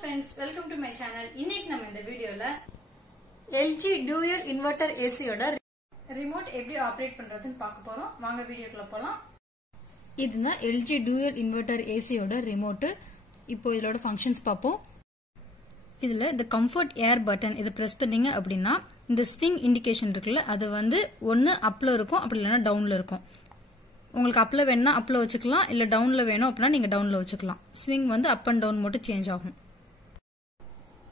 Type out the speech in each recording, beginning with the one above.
friends, welcome to my channel. இன்னைக்கு நம்ம இந்த வீடியோல LG Dual Inverter AC ஓட ரிமோட் எப்படி ஆபரேட் பண்றதுன்னு பார்க்க போறோம். வாங்க வீடியோக்குள்ள போலாம். இதுதான் LG Dual Inverter AC ஓட ரிமோட். இப்போ இதோட ஃபங்க்ஷன்ஸ் பாப்போம். இதுல இந்த கம்ஃபர்ட் ஏர் பட்டன் இத பிரஸ் பண்ணீங்க அப்படினா இந்த ஸ்விங் இண்டிகேஷன் இருக்குல்ல அது வந்து ஒன்னு அப்ல இருக்கும் அப்படி இல்லனா டவுன்ல இருக்கும். உங்களுக்கு அப்ல வேணும்னா அப்ல வச்சுக்கலாம் இல்ல டவுன்ல வேணும் அப்படினா நீங்க டவுன்ல வச்சுக்கலாம். ஸ்விங் வந்து அப் அண்ட் டவுன் மட்டும் சேஞ்ச் ஆகும்.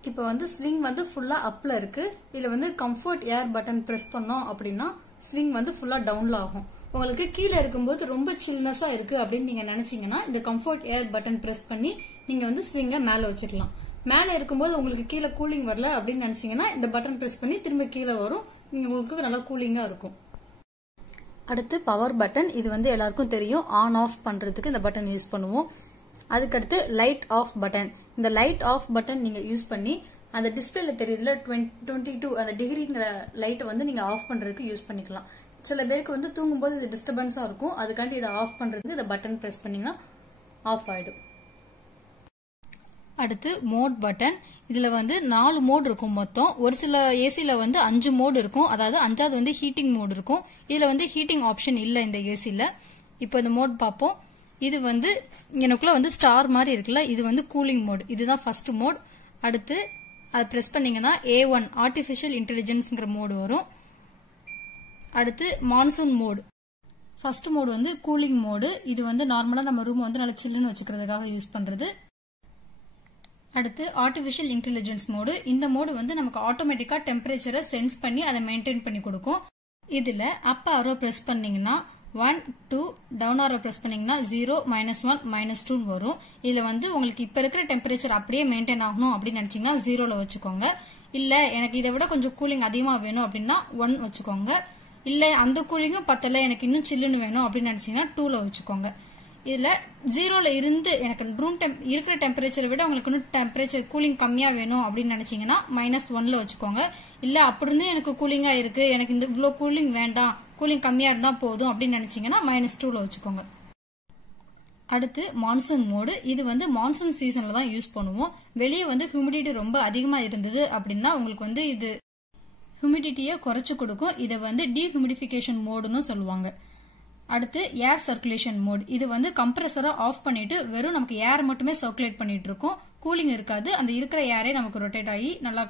இப்போ வந்து ஸ்விங் வந்து ஃபுல்லா அப்ல இருக்கு. இதுல வந்து கம்ஃபர்ட் ஏர் பட்டன் பிரஸ் பண்ணோம் அப்படினா ஸ்விங் வந்து ஃபுல்லா டவுன்ல ஆகும். உங்களுக்கு கீழ இருக்கும்போது ரொம்ப சில்னஸா இருக்கு அப்படின்னு நீங்க நினைச்சீங்கன்னா இந்த கம்ஃபர்ட் ஏர் பட்டன் பிரஸ் பண்ணி நீங்க வந்து ஸ்விங்க மேல வச்சுக்கலாம். மேல இருக்கும்போது உங்களுக்கு கீழே கூலிங் வரல அப்படின்னு நினைச்சீங்கன்னா இந்த பட்டன் பிரஸ் பண்ணி திரும்ப கீழே வரும். உங்களுக்கு நல்லா கூலிங்கா இருக்கும். அடுத்து பவர் பட்டன். இது வந்து எல்லாருக்கும் தெரியும். ஆன் ஆஃப் பண்றதுக்கு இந்த பட்டன் யூஸ் பண்ணுவோம். அதுக்கடுத்து லைட் ஆஃப் பட்டன். இந்த லைட் ஆஃப் பட்டன் நீங்க யூஸ் பண்ணி அந்த டிஸ்பிளேல தெரியுதுல 22 அந்த டிகிரிங்கிற லைட் வந்து நீங்க ஆஃப் பண்றதுக்கு யூஸ் பண்ணிக்கலாம். சில பேருக்கு வந்து தூங்கும்போது இது டிஸ்டர்பன்ஸா இருக்கும். அதுக்காண்டி இதை ஆஃப் பண்றதுக்கு இந்த பட்டன் பிரஸ் பண்ணீங்கன்னா ஆஃப் ஆயிடும். அடுத்து மோட் பட்டன். இதுல வந்து 4 மோட் இருக்கும் மொத்தம். ஒரு சில ஏசில வந்து 5 மோட் இருக்கும். அதாவது 5வது வந்து ஹீட்டிங் மோட் இருக்கும். இதுல வந்து ஹீட்டிங் ஆப்ஷன் இல்ல இந்த ஏசில. இப்போ இந்த மோட் பாப்போம். இது வந்து எனக்குள்ள வந்து ஸ்டார் மாதிரி இருக்குல்ல இது வந்து கூலிங் மோட். இதுதான் ஃபர்ஸ்ட் மோட். அடுத்து அதை பிரஸ் பண்ணீங்கன்னா A1 ஆர்டிபிஷியல் இன்டெலிஜென்ஸ்ங்கிற மோட் வரும். அடுத்து மான்சூன் மோட். ஃபர்ஸ்ட் மோட் வந்து கூலிங் மோடு. இது வந்து நார்மலா நம்ம ரூம் வந்து நல்லா சில்லுன்னு வச்சுக்கிறதுக்காக யூஸ் பண்றது. அடுத்து ஆர்டிபிஷியல் இன்டெலிஜென்ஸ் மோடு. இந்த மோடு வந்து நமக்கு ஆட்டோமேட்டிக்கா டெம்பரேச்சரை சென்ஸ் பண்ணி அதை மெயின்டைன் பண்ணி கொடுக்கும். இதுல அப் ஆரோ பிரஸ் பண்ணீங்கன்னா 1 2 டவுன் ஆரோ பிரஸ் பண்ணீங்கன்னா 0 -1 -2 வரும். இதுல வந்து உங்களுக்கு இப்ப இருக்கிற டெம்பரேச்சர் அப்படியே மெயின்டைன் ஆகணும் அப்படின்னு நினைச்சீங்கன்னா 0ல வச்சுக்கோங்க. இல்ல எனக்கு இதை விட கொஞ்சம் கூலிங் அதிகமா வேணும் அப்படின்னா 1 வச்சுக்கோங்க. இல்ல அந்த கூலிங்கும் பத்தல எனக்கு இன்னும் சில்லுன்னு வேணும் அப்படின்னு நினைச்சீங்கன்னா 2ல வச்சுக்கோங்க. இதுல 0ல இருந்து எனக்கு ரூம் இருக்கிற டெம்பரேச்சரை விட உங்களுக்கு இன்னும் டெம்பரேச்சர் கூலிங் கம்மியா வேணும் அப்படின்னு நினைச்சீங்கன்னா -1ல வச்சுக்கோங்க. இல்ல அப்படி இருந்து எனக்கு கூலிங்கா இருக்கு எனக்கு இந்த இவ்வளவு கூலிங் வேண்டாம் கூலிங் கம்மியா இருந்தா போதும் அப்படின்னு நினைச்சீங்கன்னா -2ல வச்சுக்கோங்க. அடுத்து மான்சூன் மோடு. இது வந்து மான்சூன் சீசன்ல தான் யூஸ் பண்ணுவோம். வெளியே வந்து ஹியூமிடிட்டி ரொம்ப அதிகமா இருந்தது அப்படின்னா உங்களுக்கு வந்து இது ஹியூமிடிட்டியை குறைச்சு கொடுக்கும். இதை வந்து டீஹியூமிடிஃபிகேஷன் மோடுன்னு சொல்லுவாங்க. அடுத்து ஏர் சர்க்குலேஷன் மோட். இது வந்து கம்ப்ரஸரை ஆஃப் பண்ணிட்டு வெறும் நமக்கு ஏர் மட்டுமே சர்க்குலேட் பண்ணிட்டு இருக்கும். கூலிங் இருக்காது. அந்த இருக்கிற ஏரே நமக்கு ரொட்டேட் ஆகி நல்லா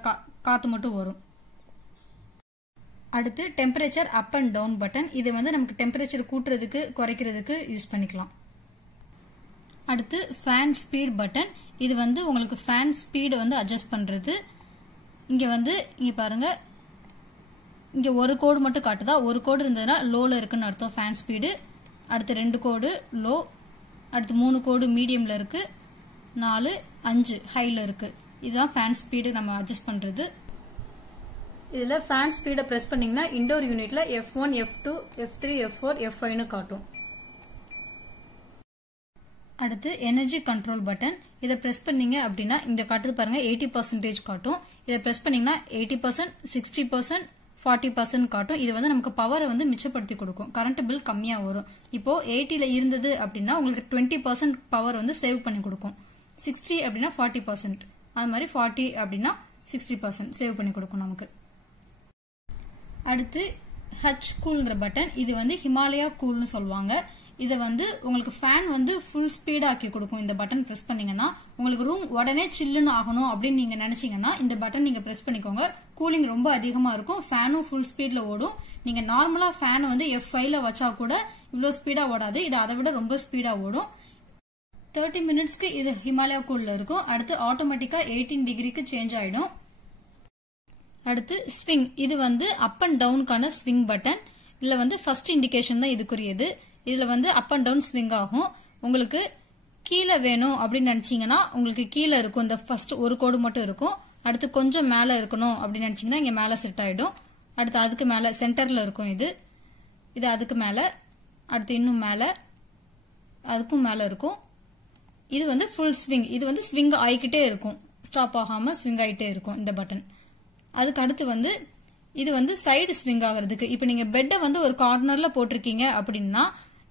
காத்து மட்டும் வரும். அடுத்து temperature up and down button. இது வந்து நமக்கு டெம்பரேச்சர் கூட்டுறதுக்கு குறைக்கிறதுக்கு யூஸ் பண்ணிக்கலாம். அடுத்து ஃபேன் ஸ்பீட் பட்டன். இது வந்து உங்களுக்கு ஃபேன் ஸ்பீடு வந்து அட்ஜஸ்ட் பண்றது. இங்க வந்து இங்க பாருங்க இங்க ஒரு கோடு மட்டும் காட்டுதா. ஒரு கோடு இருந்ததுன்னா லோல இருக்குன்னு அர்த்தம் ஃபேன் ஸ்பீடு. அடுத்து 2 கோடு லோ. அடுத்து 3 கோடு மீடியம்ல இருக்கு. 4 5 ஹைல இருக்கு. இதுதான் ஃபேன் ஸ்பீடு நம்ம அட்ஜஸ்ட் பண்றது. இதுல ஃபேன் ஸ்பீடை பிரஸ் பண்ணீங்கன்னா இண்டோர் யூனிட்ல F1 F2 F3 F4 F5 காட்டும். அடுத்து எனர்ஜி கண்ட்ரோல் பட்டன். இதை பிரஸ் பண்ணீங்க அப்படின்னா இந்த காட்டுது பாருங்க 80% காட்டும். இதை பிரஸ் பண்ணீங்கன்னா 80% 60% 40% காட்டும். இது வந்து நமக்கு பவரை வந்து மிச்சப்படுத்தி கொடுக்கும். கரண்ட் பில் கம்மியா வரும். இப்போ 80ல இருந்தது அப்படின்னா உங்களுக்கு 20% பவர் வந்து சேவ் பண்ணி கொடுக்கும். 60 அப்படின்னா 40%. அது மாதிரி 40 அப்படின்னா 60% சேவ் பண்ணி கொடுக்கும் நமக்கு. அடுத்து ஹச் கூல்ங்கிற பட்டன். இது வந்து ஹிமாலயா கூல்னு சொல்லுவாங்க. இதை வந்து உங்களுக்கு ஃபேன் வந்து ஃபுல் ஸ்பீடா ஆக்கி கொடுக்கும். இந்த பட்டன் பிரஸ் பண்ணீங்கன்னா உங்களுக்கு ரூம் உடனே சில்லுன்னு ஆகணும் அப்படின்னு நீங்க நினைச்சீங்கன்னா இந்த பட்டன் நீங்க பிரஸ் பண்ணிக்கோங்க. கூலிங் ரொம்ப அதிகமா இருக்கும். ஃபேனும் ஃபுல் ஸ்பீட்ல ஓடும். நீங்க நார்மலா ஃபேன் வந்து F5ல வச்சா கூட இவ்வளவு ஸ்பீடா ஓடாது. இது அதை விட ரொம்ப ஸ்பீடா ஓடும். 30 மினிட்ஸ்க்கு இது ஹிமாலயா கூல்ல இருக்கும். அடுத்து ஆட்டோமேட்டிக்கா 18 டிகிரிக்கு சேஞ்ச் ஆயிடும். அடுத்து ஸ்விங். இது வந்து அப் அண்ட் டவுனுக்கான ஸ்விங் பட்டன். இதுல வந்து ஃபர்ஸ்ட் இண்டிகேஷன் தான் இதுக்குரியது. இதுல வந்து அப் அண்ட் டவுன் ஸ்விங் ஆகும். உங்களுக்கு கீழே வேணும் அப்படின்னு நினைச்சீங்கன்னா உங்களுக்கு கீழே இருக்கும். இந்த ஃபர்ஸ்ட் ஒரு கோடு மட்டும் இருக்கும். அடுத்து கொஞ்சம் மேல இருக்கணும் அப்படின்னு நினைச்சீங்கன்னா இங்க மேல செட் ஆயிடும். அடுத்து அதுக்கு மேல சென்டர்ல இருக்கும். இது அதுக்கு மேல. அடுத்து இன்னும் மேல அதுக்கும் மேல இருக்கும். இது வந்து ஃபுல் ஸ்விங். இது வந்து ஸ்விங் ஆகிக்கிட்டே இருக்கும். ஸ்டாப் ஆகாம ஸ்விங் ஆகிட்டே இருக்கும் இந்த பட்டன். அதுக்கு அடுத்து வந்து இது வந்து சைடு ஸ்விங் ஆகிறதுக்கு. இப்ப நீங்க பெட்டை வந்து ஒரு கார்னர்ல போட்டிருக்கீங்க அப்படின்னா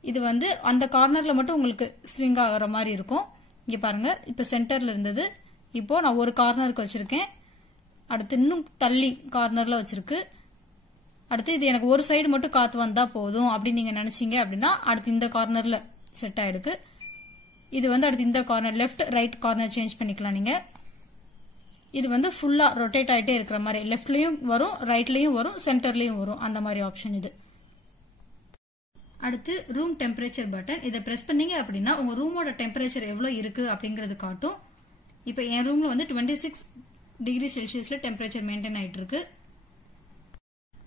இது வந்து அந்த கார்னர்ல மட்டும் உங்களுக்கு ஸ்விங் ஆகிற மாதிரி இருக்கும். இங்க பாருங்க இப்ப சென்டர்ல இருந்தது இப்போ நான் ஒரு கார்னருக்கு வச்சிருக்கேன். அடுத்து இன்னும் தள்ளி கார்னர்ல வச்சிருக்கு. அடுத்து இது எனக்கு ஒரு சைடு மட்டும் காத்து வந்தா போதும் அப்படின்னு நீங்க நினைச்சீங்க அப்படின்னா அடுத்து இந்த கார்னர்ல செட் ஆயிடுக்கு. இது அடுத்து இந்த corner left right corner change பண்ணிக்கலாம் நீங்க. இது ஃபுல்லா ரொட்டேட் ஆயிட்டே இருக்கிற மாதிரி லெஃப்ட்லயும் வரும், ரைட்லயும் வரும், சென்டர்லயும் வரும், அந்த மாதிரி ஆப்ஷன் இது. அடுத்து ரூம் டெம்பரேச்சர் பட்டன். இதை பிரஸ் பண்ணீங்க அப்படின்னா உங்க ரூமோட டெம்பரேச்சர் எவ்வளவு இருக்கு அப்படிங்கறது காட்டும். இப்போ என் ரூம்ல 26 டிகிரி செல்சியஸ்ல டெம்பரேச்சர் மெயின்டைன் ஆயிட்டு இருக்கு.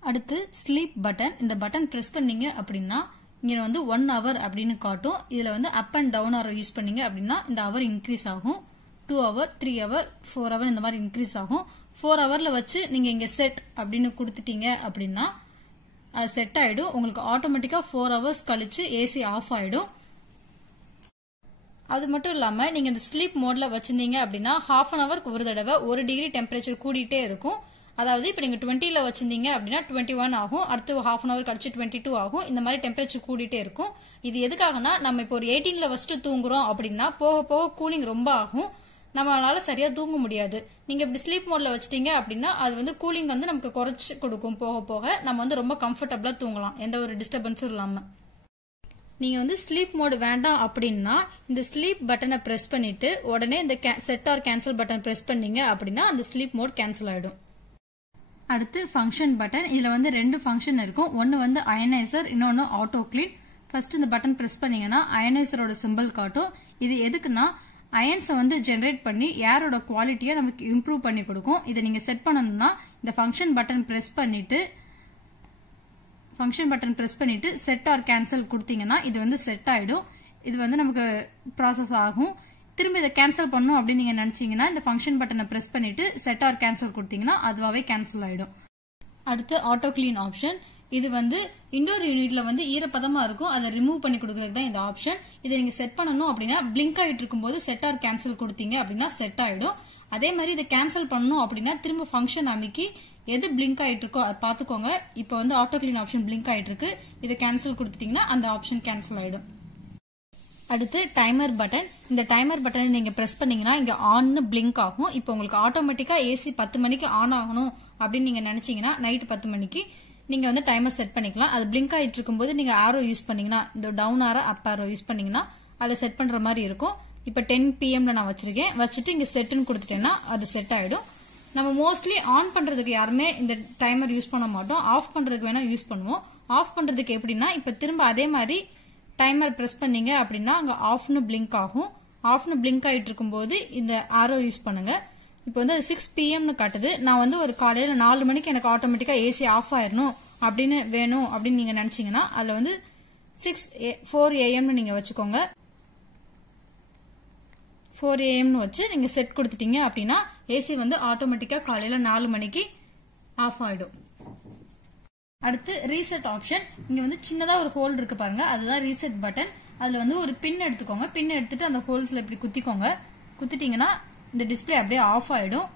அடுத்து ஸ்லீப் பட்டன். இந்த பட்டன் பிரஸ் பண்ணீங்க அப்படின்னா இங்க 1 hour அப்படின்னு காட்டும். இதுல up and down arrow use பண்ணீங்க அப்படின்னா இந்த அவர் இன்க்ரீஸ் ஆகும். 2 hour 3 hour 4 hour இந்த மாதிரி இன்க்ரீஸ் ஆகும். 4 hourல வச்சு நீங்க இங்க செட் அப்படின்னு கொடுத்துட்டீங்க அப்படின்னா அது செட் ஆயிடும். உங்களுக்கு ஆட்டோமேட்டிக்கா 4 hours கழிச்சு ஏசி ஆஃப் ஆயிடும். அது மட்டும் இல்லாம நீங்க இந்த ஸ்லீப் மோட்ல வச்சிருந்தீங்க அப்படின்னா half an hour ஒரு தடவை 1 டிகிரி டெம்பரேச்சர் கூடிட்டே இருக்கும். அதாவது இப்ப நீங்க 20ல வச்சிருந்தீங்க அப்படின்னா 21 ஆகும். அடுத்து half an hour கழிச்சு 22 ஆகும். இந்த மாதிரி டெம்பரேச்சர் கூடிட்டே இருக்கும். இது எதுக்காகனா நம்ம இப்போ ஒரு 18ல வச்சுட்டு தூங்குறோம் அப்படின்னா போக போக கூலிங் ரொம்ப ஆகும். நம்மளால சரியா தூங்க முடியாது. நீங்க இப்படி ஸ்லீப் மோட்ல வச்சிட்டீங்க அப்படின்னா அது கூலிங் நமக்கு குறைச்சு கொடுக்கும். போக போக நம்ம ரொம்ப கம்ஃபர்டபிளா தூங்கலாம் எந்த ஒரு டிஸ்டர்பன்ஸும் இல்லாம. நீங்க ஸ்லீப் மோட் வேண்டாம் அப்படின்னா இந்த ஸ்லீப் பட்டனை பிரஸ் பண்ணிட்டு உடனே இந்த set or cancel button press பண்ணீங்க அப்படின்னா அந்த ஸ்லீப் மோட் கேன்சல் ஆயிடும். அடுத்து ஃபங்க்ஷன் பட்டன். இதுல 2 ஃபங்க்ஷன் இருக்கும். ஒன்னு அயனைசர், இன்னொன்னு ஆட்டோ கிளீன். ஃபர்ஸ்ட் இந்த பட்டன் பிரஸ் பண்ணீங்கன்னா அயனைசரோட சிம்பிள் காட்டும். இது எதுக்குன்னா அயன்ஸை ஜெனரேட் பண்ணி ஏரோட குவாலிட்டியை நமக்கு இம்ப்ரூவ் பண்ணி கொடுக்கும். இதை நீங்க செட் பண்ணணும்னா இந்த ஃபங்க்ஷன் பட்டன் பிரஸ் பண்ணிட்டு செட் ஆர் கேன்சல் கொடுத்தீங்கன்னா இது செட் ஆயிடும். இது நமக்கு ப்ராசஸ் ஆகும். திரும்ப இதை கேன்சல் பண்ணும் அப்படின்னு நீங்க நினைச்சீங்கன்னா இந்த ஃபங்க்ஷன் பட்டனை பிரஸ் பண்ணிட்டு செட் ஆர் கேன்சல் கொடுத்தீங்கன்னா அதுவாவே கேன்சல் ஆயிடும். அடுத்து ஆட்டோ கிளீன் ஆப்ஷன். இது இண்டோர் யூனிட்ல ஈரப்பதமா இருக்கும். அதை ரிமூவ் பண்ணி கொடுக்கறது தான் இந்த ஆப்ஷன். இதை நீங்க செட் பண்ணணும் அப்படின்னா பிளிங்க் ஆயிட்டு இருக்கும்போது செட் ஆர் கேன்சல் கொடுத்தீங்க அப்படின்னா செட் ஆயிடும். அதே மாதிரி இதை கேன்சல் பண்ணணும் அப்படின்னா திரும்ப ஃபங்க்ஷன் அமைக்கி எது பிளிங்க் ஆயிட்டு இருக்கோ அதை பாத்துக்கோங்க. இப்போ ஆட்டோ கிளீன் ஆப்ஷன் பிளிங்க் ஆயிட்டு இருக்கு. இதை கேன்சல் கொடுத்துட்டீங்கன்னா அந்த ஆப்ஷன் கேன்சல் ஆயிடும். அடுத்து டைமர் பட்டன். இந்த டைமர் பட்டனை நீங்க பிரஸ் பண்ணீங்கன்னா இங்க ஆன்னு பிளிங்க் ஆகும். இப்போ உங்களுக்கு ஆட்டோமேட்டிக்கா ஏசி 10 மணிக்கு ஆன் ஆகணும் அப்படின்னு நீங்க நினைச்சீங்கன்னா நைட் 10 மணிக்கு நீங்க டைமர் செட் பண்ணிக்கலாம். அது பிளிங்க் ஆயிட்டு இருக்கும்போது நீங்க ஆரோ யூஸ் பண்ணீங்கன்னா இந்த டவுன் ஆரோ அப் ஆரோ யூஸ் பண்ணீங்கன்னா அதை செட் பண்ற மாதிரி இருக்கும். இப்ப 10 PM நான் வச்சிருக்கேன். வச்சுட்டு இங்க செட்னு கொடுத்துட்டேன்னா அது செட் ஆயிடும். நம்ம மோஸ்ட்லி ஆன் பண்றதுக்கு யாருமே இந்த டைமர் யூஸ் பண்ண மாட்டோம். ஆஃப் பண்றதுக்கு வேணா யூஸ் பண்ணுவோம். ஆஃப் பண்றதுக்கு எப்படின்னா இப்ப திரும்ப அதே மாதிரி டைமர் பிரஸ் பண்ணீங்க அப்படின்னா அங்க ஆஃப்னு பிளிங்க் ஆகும். ஆஃப்னு பிளிங்க் ஆயிட்டு இருக்கும்போது இந்த ஆரோ யூஸ் பண்ணுங்க. இப்போ அது 6 PMனு காட்டுது. நான் ஒரு காலையில 4 மணிக்கு எனக்கு ஆட்டோமேட்டிக்கா ஏசி ஆஃப் ஆயிடணும் அப்படின்னு வேணும் அப்படின்னு நீங்க நினைச்சீங்கன்னா அதுல 4 AM நீங்க வச்சுக்கோங்க. 4 AM வச்சு நீங்க செட் கொடுத்துட்டீங்க அப்படின்னா ஏசி ஆட்டோமேட்டிக்கா காலையில 4 மணிக்கு ஆஃப் ஆயிடும். அடுத்து ரீசெட் ஆப்ஷன். இங்க சின்னதா ஒரு ஹோல் இருக்கு பாருங்க, அதுதான் ரீசெட் பட்டன். அதுல ஒரு பின் எடுத்துக்கோங்க. பின் எடுத்துட்டு அந்த ஹோல்ஸ்ல இப்படி குத்திக்கோங்க. குத்திட்டீங்கன்னா இந்த டிஸ்பிளே அப்படியே ஆஃப் ஆயிடும்.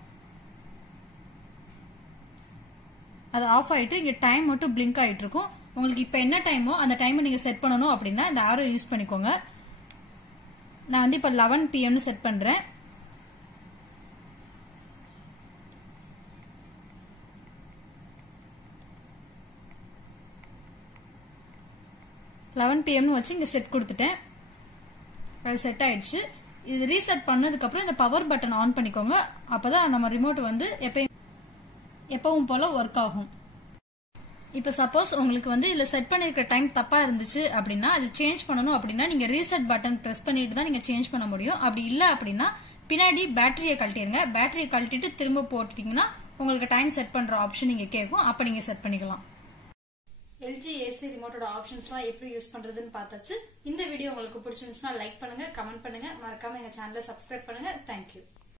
அது ஆஃப் ஆயிட்டு இங்க டைம் மட்டும் பிளிங்க் ஆயிட்டு இருக்கும். உங்களுக்கு இப்ப என்ன டைமோ அந்த டைம் நீங்க செட் பண்ணணும் அப்படின்னா இந்த ஆரோ யூஸ் பண்ணிக்கோங்க. நான் இப்ப 11 PM செட் பண்றேன். PM வச்சு இங்க செட் கொடுத்துட்டேன். அது செட் ஆயிடுச்சு. இது ரீசெட் பண்ணதுக்கு அப்புறம் இந்த பவர் பட்டன் ஆன் பண்ணிக்கோங்க. அப்பதான் நம்ம ரிமோட் எப்பவும் போல ஒர்க் ஆகும். இப்ப சப்போஸ் உங்களுக்கு இதுல செட் பண்ணிருக்கிற டைம் தப்பா இருந்துச்சு அப்படின்னா அது சேஞ்ச் பண்ணணும் அப்படின்னா நீங்க ரீசெட் பட்டன் பிரஸ் பண்ணிட்டு தான் நீங்க சேஞ்ச் பண்ண முடியும். அப்படி இல்ல அப்படின்னா பின்னாடி பேட்டரியை கழட்டிடுங்க. பேட்டரியை கழட்டிட்டு திரும்ப போட்டுட்டீங்கன்னா உங்களுக்கு டைம் செட் பண்ற ஆப்ஷன் நீங்க கேட்கும். அப்ப நீங்க செட் பண்ணிக்கலாம். LG AC ரிமோட்டோட ஆப்ஷன்ஸ்லாம் எப்படி யூஸ் பண்றதுன்னு பார்த்தாச்சு. இந்த வீடியோ உங்களுக்கு பிடிச்சிருந்துச்சுன்னா லைக் பண்ணுங்க, கமெண்ட் பண்ணுங்க, மறக்காம எங்க சேனலை சப்ஸ்கிரைப் பண்ணுங்க. தேங்க்யூ.